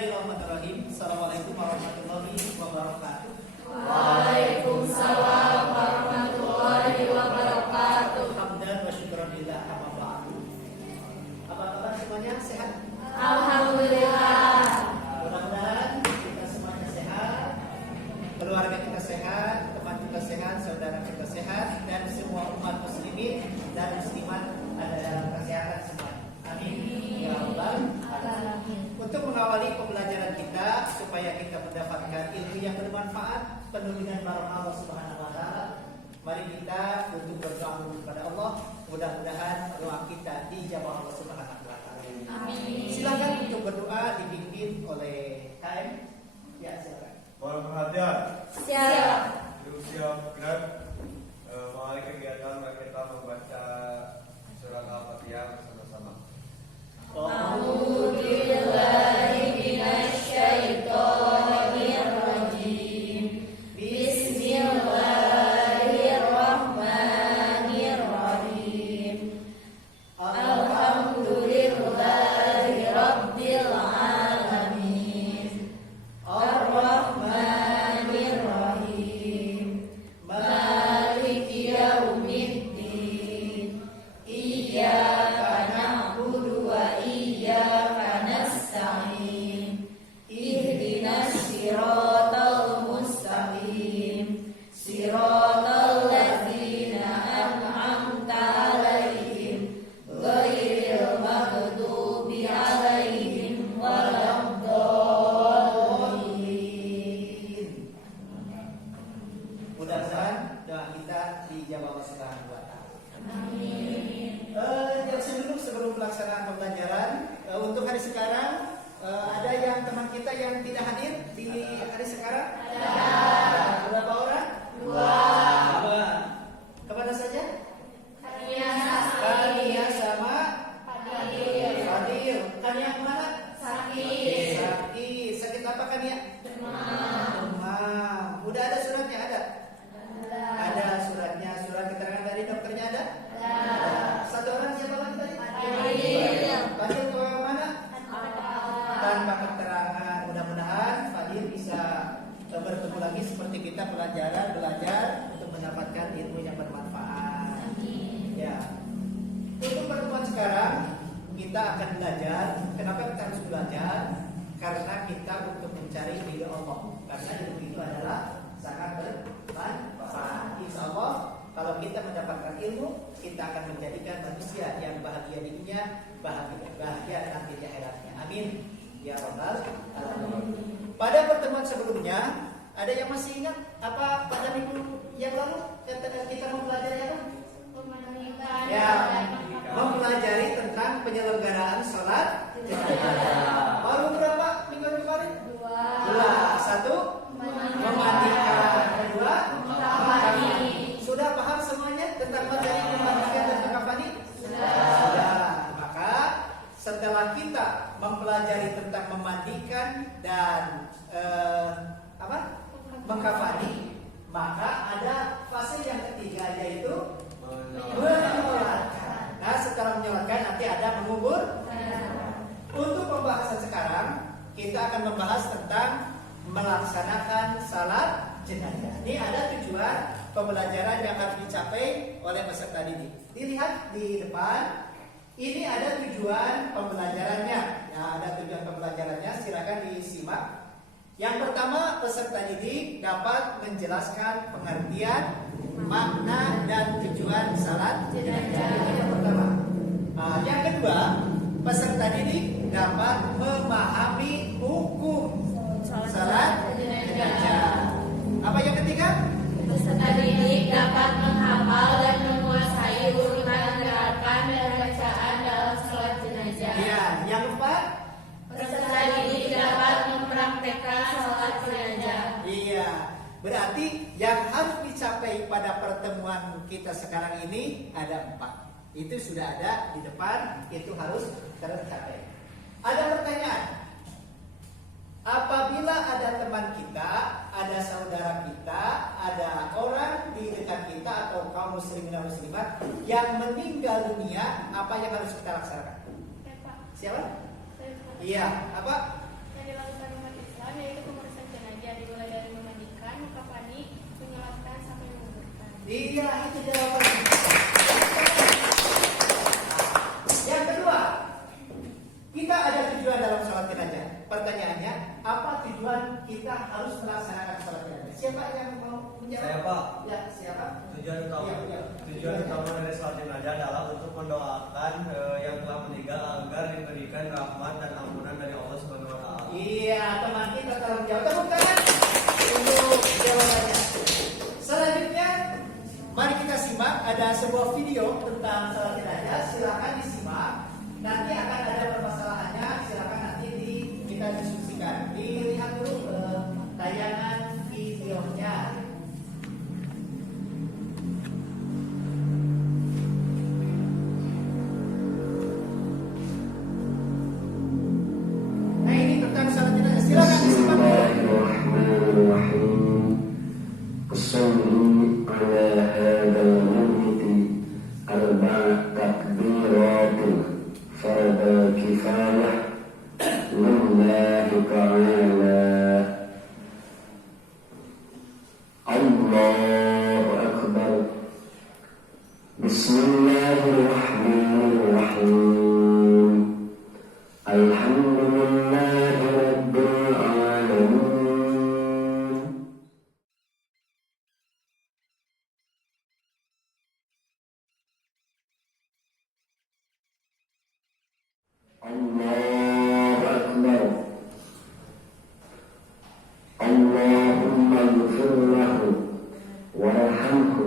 Bismillahirrahmanirrahim. Assalamualaikum warahmatullahi wabarakatuh. Waalaikumsalam warahmatullahi wabarakatuh. Hamdan wa syukran lillah amma ba'du. Apa kabar semuanya? Sehat? Alhamdulillah. Mudah-mudahan kita semuanya sehat, keluarga kita sehat, teman kita sehat, saudara kita sehat, dan semua umat muslimin dan muslimat ada dalam kesehatan semua. Amin. Ya Rabbal alamin. Untuk mengawali pembelajaran kita supaya kita mendapatkan ilmu yang bermanfaat penuh dengan barokah Allah Subhanahu wa taala, mari kita untuk berdoa kepada Allah, mudah-mudahan doa kita dijawab Allah Subhanahu wa taala. Amin. Silakan untuk berdoa dipimpin oleh KM. Ya, silakan. Mohon perhatian. Siap. Siap benar. Mulai kegiatan kita membaca surat Al-Fatihah bersama-sama. A'udzubillahi minasyaitonir rajim. Bismillahirrahmanirrahim. Alhamdulillahi rabbil alamin. Ar-Rahmanir Rahim. Maliki yaumiddin. Iyyaka na'budu wa iyyaka nasta'in. Ihdinas siratal mustaqim. Siratal ladzina an'amta 'alaihim ghairil maghdubi 'alaihim waladdallin. Mudah-mudahan doa kita dijawab Allah Subhanahu wa taala. Amin. Yang sebelum pelaksanaan pembelajaran untuk hari sekarang, ada yang teman kita yang tidak hadir di hari sekarang? Ada. Berapa orang? Dua. Kemana saja? Kania sama Fadil. Fadil. Kania kemana? Sakit. Sakit. Sakit apa Kania? Demam. Demam. Udah ada suratnya? Ada? Ada suratnya. Surat keterangan dari dokternya ada? Ada. Satu orang siapa lagi tadi? Fadil. Fadil ke mana? Tanpa keterangan. Mudah-mudahan Fadil bisa bertemu lagi seperti kita belajar untuk mendapatkan ilmu yang bermanfaat. Ya. Untuk pertemuan sekarang kita akan belajar. Kenapa kita harus belajar? Karena kita untuk mencari ridho Allah. Karena ilmu itu adalah sangat bermanfaat. Insya Allah kalau kita mendapatkan ilmu, kita akan menjadikan manusia yang bahagia di dunia, bahagia nanti di akhiratnya. Amin. Ya Rabbal alamin. Pada pertemuan sebelumnya, ada yang masih ingat apa pada minggu yang lalu kita mempelajari apa? Ya, mempelajari tentang penyelenggaraan sholat jenazah. Baru berapa minggu kemarin? Dua. Satu, memandikan. Kedua, mengkafani. Sudah paham semuanya tentang materi memandikan dan mengkafani? Sudah. Maka setelah kita mempelajari tentang memandikan dan mengkafani, maka ada fase yang ketiga yaitu menyolatkan. Nah, setelah menyolatkan nanti ada mengubur. Untuk pembahasan sekarang kita akan membahas tentang melaksanakan salat jenazah. Ini ada tujuan pembelajaran yang harus dicapai oleh peserta didik. Dilihat di depan. Ini ada tujuan pembelajarannya. Nah, ada tujuan pembelajarannya. Silakan disimak. Yang pertama, peserta didik dapat menjelaskan pengertian, makna dan tujuan salat jenazah. Itu yang pertama. Yang kedua, peserta didik dapat memahami hukum salat jenazah. Apa yang ketiga? Peserta didik dapat menghafal dan menguasai urutan gerakan dan bacaan dalam sholat jenazah. Ya, yang keempat? Peserta didik dapat mempraktekkan sholat jenazah. Iya, berarti yang harus dicapai pada pertemuan kita sekarang ini ada 4. Itu sudah ada di depan, itu harus tercapai. Ada pertanyaan. Apabila ada teman kita, ada saudara kita, ada orang di dekat kita atau kaum muslimin dan muslimat yang meninggal dunia, apa yang harus kita laksanakan? Siapa? Iya, apa? dilakukan umat Islam yaitu pengurusan jenazah, dimulai dari memandikan, mengkafani, menyolatkan sampai menguburkan. Iya, itu jawabannya. Yang kedua, kita ada tujuan dalam sholat jenazah. Pertanyaannya, apa tujuan kita harus melaksanakan sholat jenazah? Siapa yang mau menjawab? Saya, Pak. Ya, siapa? Tujuan utama Iya. tujuan utama dari sholat jenazah adalah untuk mendoakan yang telah meninggal agar diberikan rahmat dan ampunan dari Allah Subhanahu wa taala. Iya, teman kita tolong jawab. Tepuk tangan untuk jawabannya. Selanjutnya, mari kita simak. Ada sebuah video tentang sholat jenazah. Silakan disimak. Nanti akan ada permasalahannya. Silakan nanti kita diskusikan. Dilihat dulu tayangan videonya. Nah, ini tentang sholat jenazah. Silakan disimak dulu. Bismillahirrahmanirrahim. Usalli ala hadal mayyiti arba'a takbiratin farda kifayah lillahi ta'ala. Allahu akbar. Bismillahirrahmanirrahim. Alhamdulillahi rabbil alamin. Allahu akbar. Allahumma ighfir lahu warhamhu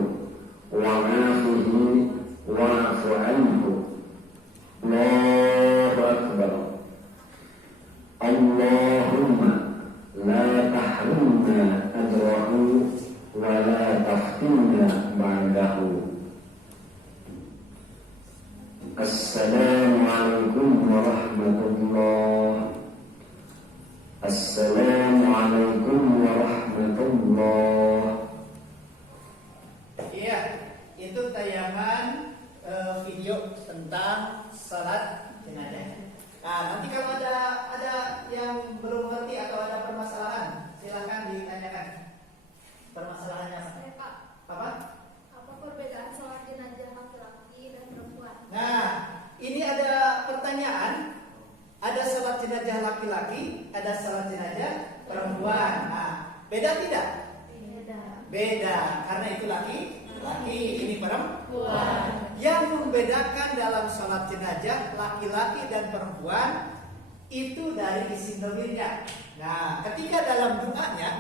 wa'afihi wa'fu anhu. Allahu akbar. Allahumma la tahrimna ajrahu wa la taftinna ba'dahu. Assalamualaikum warahmatullahi. Assalamualaikum warahmatullahi. Iya, itu tayangan video tentang salat jenazah. Nah, nanti kalau ada yang belum ngerti atau ada permasalahan, silakan ditanyakan. Permasalahannya Pak, apa? apa perbedaan sholat jenazah laki-laki dan perempuan? Nah, ini ada pertanyaan. Ada salat jenazah laki-laki, ada salat jenazah perempuan. Nah, beda tidak? Beda, karena itu laki-laki, ini perempuan. Yang membedakan dalam sholat jenazah laki-laki dan perempuan itu dari isi domirnya. Nah, ketika dalam doanya,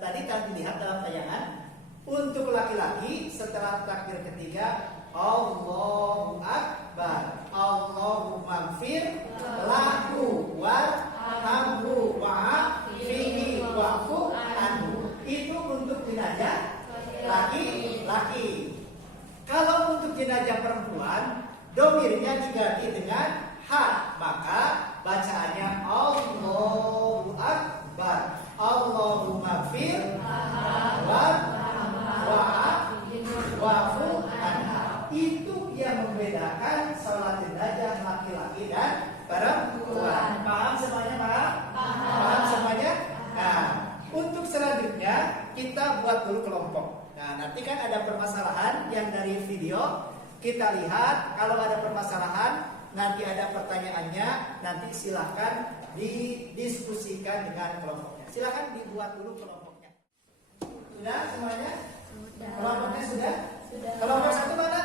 tadi kami lihat dalam tayangan, untuk laki-laki setelah takbir ketiga, Allahu Akbar, Allahumma gfir lahu warhamhu wa'afihi wa'fu anhu. Itu untuk jenazah laki-laki. Kalau untuk jenazah perempuan, domirnya diganti dengan ha, maka bacaannya Allahu Akbar, Allahumma gfir wa'fu anha. Itu yang membedakan sholat jenazah laki-laki dan perempuan. Paham semuanya? Paham semuanya? Nah, untuk selanjutnya kita buat dulu kelompok. Nah, nanti kan ada permasalahan yang dari video kita lihat. Kalau ada permasalahan, nanti ada pertanyaannya, nanti silahkan didiskusikan dengan kelompoknya. Silahkan dibuat dulu kelompoknya. Sudah semuanya? Kelompoknya sudah? Kelompok satu mana?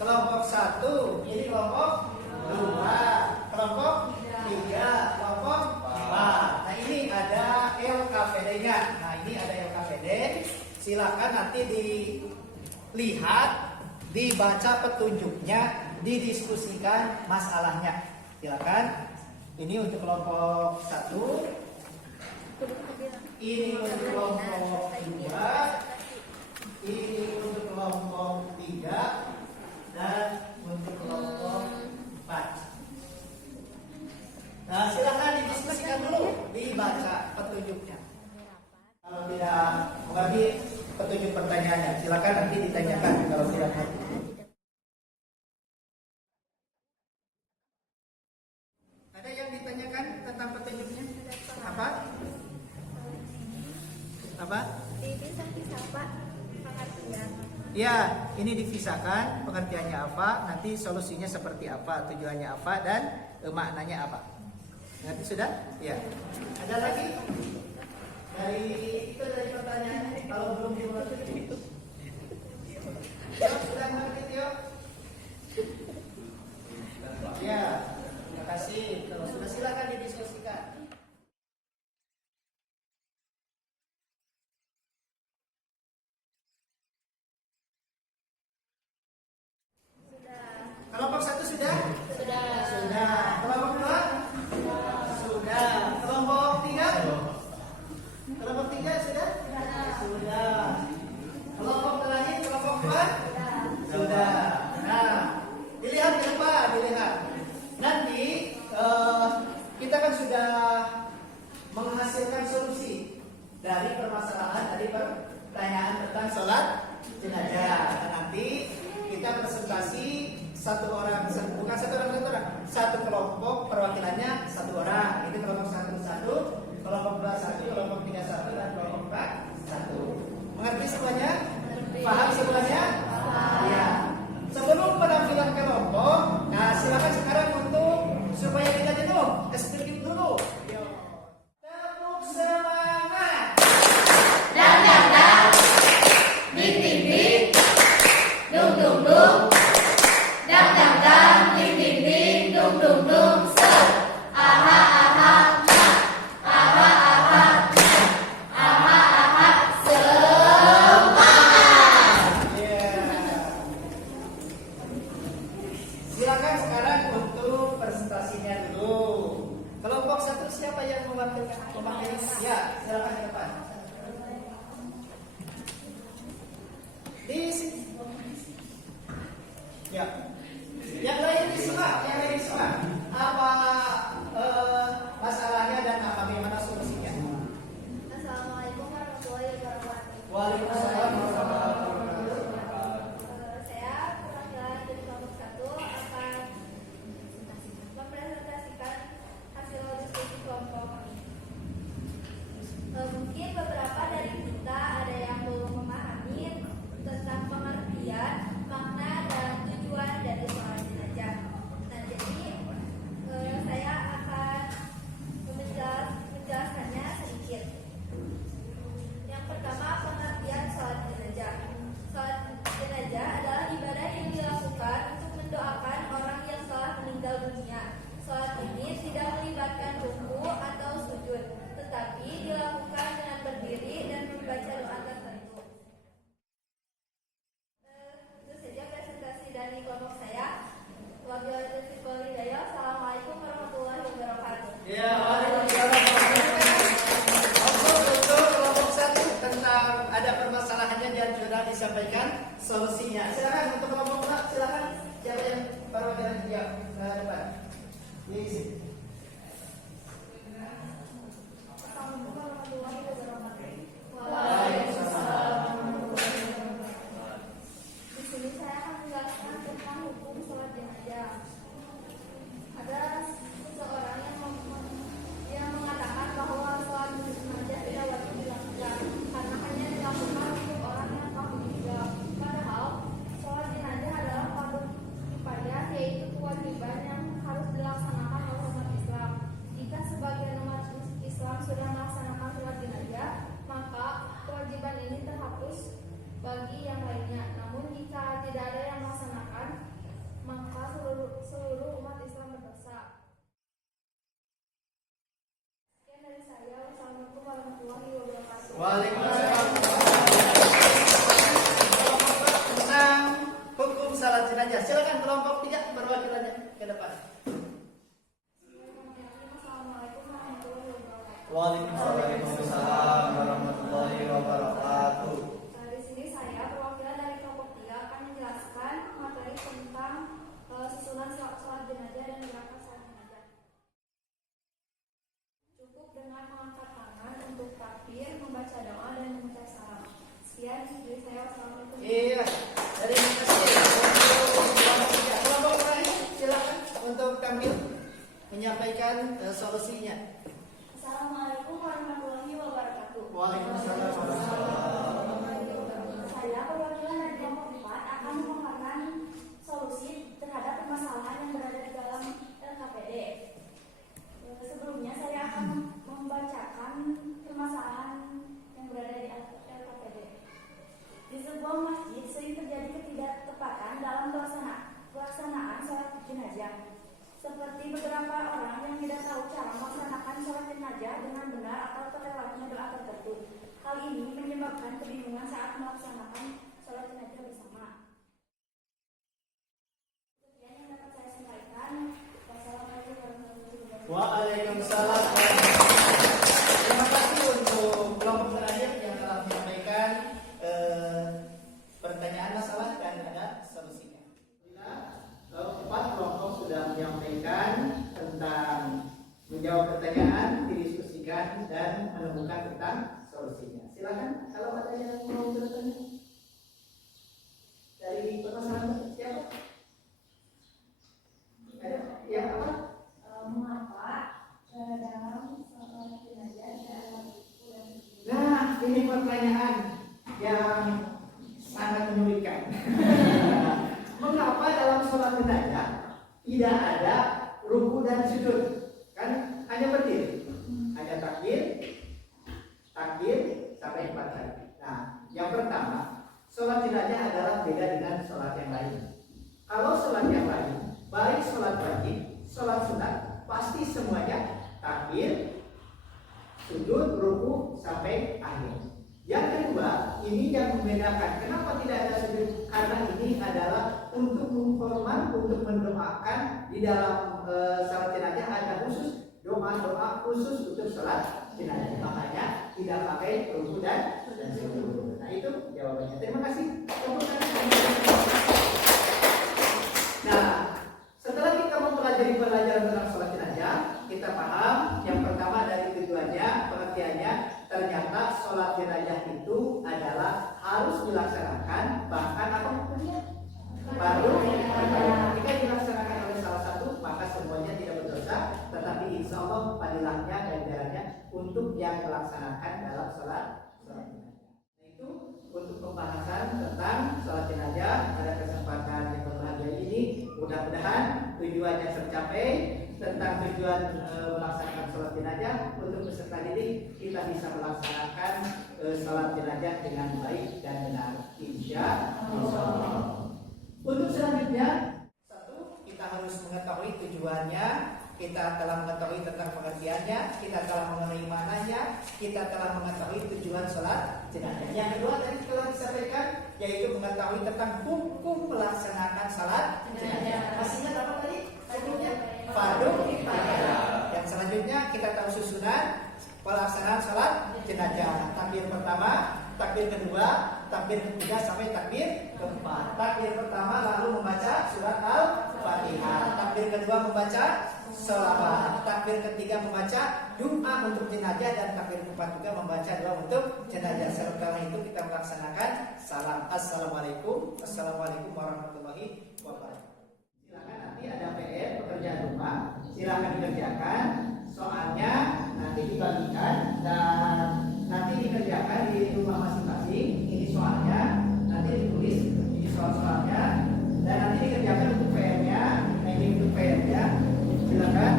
Kelompok satu. Ini kelompok dua. Kelompok tiga. Kelompok empat. Nah, ini ada LKPD-nya. Nah, ini ada LKPD. Silakan nanti dilihat, dibaca petunjuknya, didiskusikan masalahnya. Silakan. Ini untuk kelompok satu. Ini untuk kelompok dua. Ini untuk kelompok tiga. Dan untuk kelompok empat. Nah, silakan didiskusikan dulu, dibaca petunjuknya. Kalau tidak mengerti petunjuk pertanyaannya, silakan nanti ditanyakan kalau tidak mengerti. Ada yang ditanyakan tentang petunjuk Apa? Dipisah-pisah Pak pengertian. Ya, ini dipisahkan pengertiannya apa, nanti solusinya seperti apa, tujuannya apa, dan maknanya apa. Ngerti sudah? Ya. Ada lagi? Dari pertanyaan kalau belum dimengerti. Sudah mengerti Tio? Ya, terima kasih. Kalau sudah silakan didiskusikan. Kelompok 1 sudah? Sudah. Sudah. Kelompok 2? Sudah. Kelompok 3? Kelompok 3 sudah? Sudah. Kelompok terakhir, kelompok 4? Sudah. Nah, dilihat ke depan, dilihat. Nanti kita kan sudah menghasilkan solusi dari permasalahan, dari pertanyaan tentang sholat jenazah. Dan nanti kita presentasi satu kelompok perwakilannya satu orang. Itu kelompok 1, kelompok 2 1, kelompok 3 1, dan kelompok 4 1. Mengerti semuanya? Paham semuanya? Ya. Sebelum penampilan kelompok, nah silakan sekarang untuk supaya kita jenuh, sedikit dulu. Tepuk semangat. Dang dang dang. Ding ding ding. Dung dung dung. Dang dang dang. Ding ding ding. Dung dung dung. Set. Aha aha. Aha aha. Aha aha. Semangat. Silakan sekarang untuk presentasinya dulu. Kelompok 1 siapa yang mewakili? Ya, silakan ke depan. Di sini. Ya. Yang lain disimak, Apa masalahnya dan bagaimana solusinya? Assalamualaikum warahmatullahi wabarakatuh. Waalaikumsalam warahmatullahi wabarakatuh. Saya perwakilan dari kelompok 1 akan mempresentasikan hasil diskusi kelompok kami. Mungkin beberapa dari kita ada yang belum memahami tentang pengertian, makna, dan tujuan dari sholat jenazah. Nah, jadi saya akan menjelaskannya sedikit. Yang pertama, pengertian sholat jenazah. Sholat jenazah adalah ibadah yang dilakukan untuk mendoakan orang yang telah meninggal dunia. Sholat ini tidak melibatkan ruku atau sujud, tetapi dilakukan dengan berdiri dan membaca doa tertentu. Itu saja presentasi dari kelompok saya. Wabillahi taufiq wal hidayah. Assalamualaikum warahmatullahi wabarakatuh. Ya, waalaikumsalam warahmatullahi wabarakatuh. Untuk kelompok 1 tentang ada permasalahannya dan sudah disampaikan solusinya. Silakan untuk kelompok 4, silakan siapa yang perwakilan dia ke depan. Di sini. Assalamualaikum warahmatullahi wabarakatuh. Waalaikumsalam. Di sini saya akan menjelaskan tentang hukum sholat jenazah. Ada seseorang yang mengatakan bahwa sholat jenazah tidak wajib dilakukan karena hanya dilakukan untuk orang yang telah meninggal. Padahal sholat jenazah adalah fardu kifayah, yaitu kewajiban yang harus dilaksanakan oleh umat Islam. Jika sebagian umat Islam sudah melaksanakan sholat jenazah, maka kewajiban ini terhapus bagi yang lainnya. Namun jika tidak ada yang melaksanakan, maka seluruh umat Islam berdosa. Sekian dari saya. Wassalamualaikum warahmatullahi wabarakatuh. Waalaikumsalam. Tentang hukum salat jenazah. Silakan kelompok 3 perwakilannya ke depan. Assalamualaikum warahmatullahi wabarakatuh. Waalaikumsalam warahmatullahi wabarakatuh. Di sini saya perwakilan dari kelompok 3 akan menjelaskan materi tentang susunan sholat jenazah dan gerakan sholat jenazah. Cukup dengan mengangkat tangan untuk takbir, membaca doa, dan mengucap salam. Sekian dari saya. Wassalamualaikum. Iya, terima kasih untuk kelompok 3. Kelompok terakhir silakan untuk tampil menyampaikan solusinya. Assalamualaikum warahmatullahi wabarakatuh. Waalaikumsalam. saat tertentu. Hal ini menyebabkan kebingungan saat melaksanakan sholat jenazah bersama. Sekian yang dapat saya sampaikan. Wassalamualaikum warahmatullahi wabarakatuh. Waalaikumsalam. Terima kasih untuk kelompok terakhir yang telah menyampaikan pertanyaan masalah dan ada solusinya. Empat kelompok sudah menyampaikan tentang menjawab pertanyaan, didiskusikan dan menemukan tentang solusinya. Silakan kalau ada yang mau bertanya dari permasalahan siapa? Ada? Ya apa? Mengapa dalam sholat jenazah ada alat buku dan Nah, ini pertanyaan yang sangat menyulitkan. Mengapa dalam sholat jenazah tidak ada ruku dan sujud? Kan hanya berdiri, hanya takbir sampai 4 kali. Nah, yang pertama, sholat jenazah adalah beda dengan sholat yang lain. Kalau sholat yang lain, baik sholat wajib, sholat sunat, pasti semuanya takbir, sujud, ruku sampai akhir. Yang kedua, ini yang membedakan. Kenapa tidak ada sujud? Karena ini adalah untuk menghormat, untuk mendoakan di dalam salat jenazah ada khusus doa khusus untuk salat jenazah. Makanya tidak pakai ruku dan sujud. Nah itu jawabannya. Terima kasih. Nah, setelah kita mempelajari pelajaran tentang salat jenazah, kita paham yang pertama dari tujuannya, pengertiannya. Ternyata sholat jenazah itu adalah harus dilaksanakan, bahkan apa hukumnya? Fardu. Jika dilaksanakan oleh salah satu, maka semuanya tidak berdosa, tetapi insya Allah padilahnya dan jalannya untuk yang melaksanakan dalam sholat jenazah. Itu untuk pembahasan tentang sholat jenazah pada kesempatan yang berbahagia ini. Mudah-mudahan tujuannya tercapai. Tentang tujuan melaksanakan sholat jenazah, untuk peserta didik kita bisa melaksanakan sholat jenazah dengan baik dan benar, insya Allah. Untuk selanjutnya, satu, kita harus mengetahui tujuannya, kita telah mengetahui tentang pengertiannya, kita telah mengenai maknanya, kita telah mengetahui tujuan sholat jenazah. Yang kedua tadi telah disampaikan, yaitu mengetahui tentang hukum melaksanakan sholat jenazah. Masih ingat apa tadi? Hukumnya fardu kifayah. Yang selanjutnya kita tahu susunan pelaksanaan sholat jenazah. Takbir pertama, takbir kedua, takbir ketiga sampai takbir keempat. Takbir pertama lalu membaca surat Al-Fatihah. Takbir kedua membaca sholawat. Takbir ketiga membaca doa untuk jenazah dan takbir keempat juga membaca doa untuk jenazah. Setelah itu kita melaksanakan salam. Assalamualaikum warahmatullahi wabarakatuh. Silakan nanti ada PR pekerjaan rumah, silakan dikerjakan. Soalnya nanti dibagikan dan nanti dikerjakan di rumah masing-masing. Ini soalnya nanti ditulis di soal-soalnya dan nanti dikerjakan untuk PR-nya. Ini untuk PR-nya. Silakan.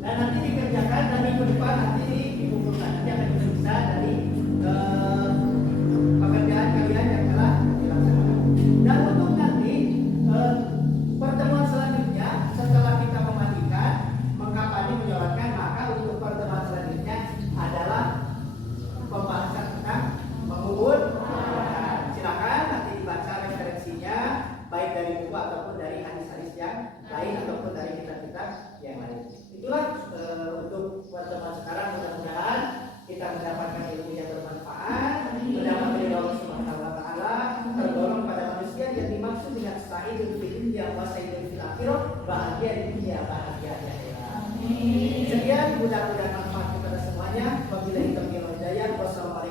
Dan nanti dikerjakan dan minggu depan nanti dikumpulkan. Nanti akan diperiksa dari pekerjaan kalian yang telah dilaksanakan. Dan untuk nanti pertemuan selanjutnya setelah kita memandikan, mengkapani, menyolatkan, maka untuk pertemuan selanjutnya adalah pembahasan tentang mengubur. Silakan nanti dibaca referensinya baik dari buku ataupun dari hadis-hadis yang lain ataupun dari kitab-kitab yang lain. Itulah untuk pertemuan sekarang. Mudah-mudahan kita mendapatkan ilmu yang bermanfaat, mendapat dari Allah Subhanahu wa taala, tergolong pada manusia yang dimaksud dengan sa'idul fil dunya wa sa'idul fil akhirah, bahagia di dunia, bahagia di akhirat. Sekian, mudah-mudahan manfaat kepada semuanya. Wabillahi taufiq wal hidayah. Wassalamualaikum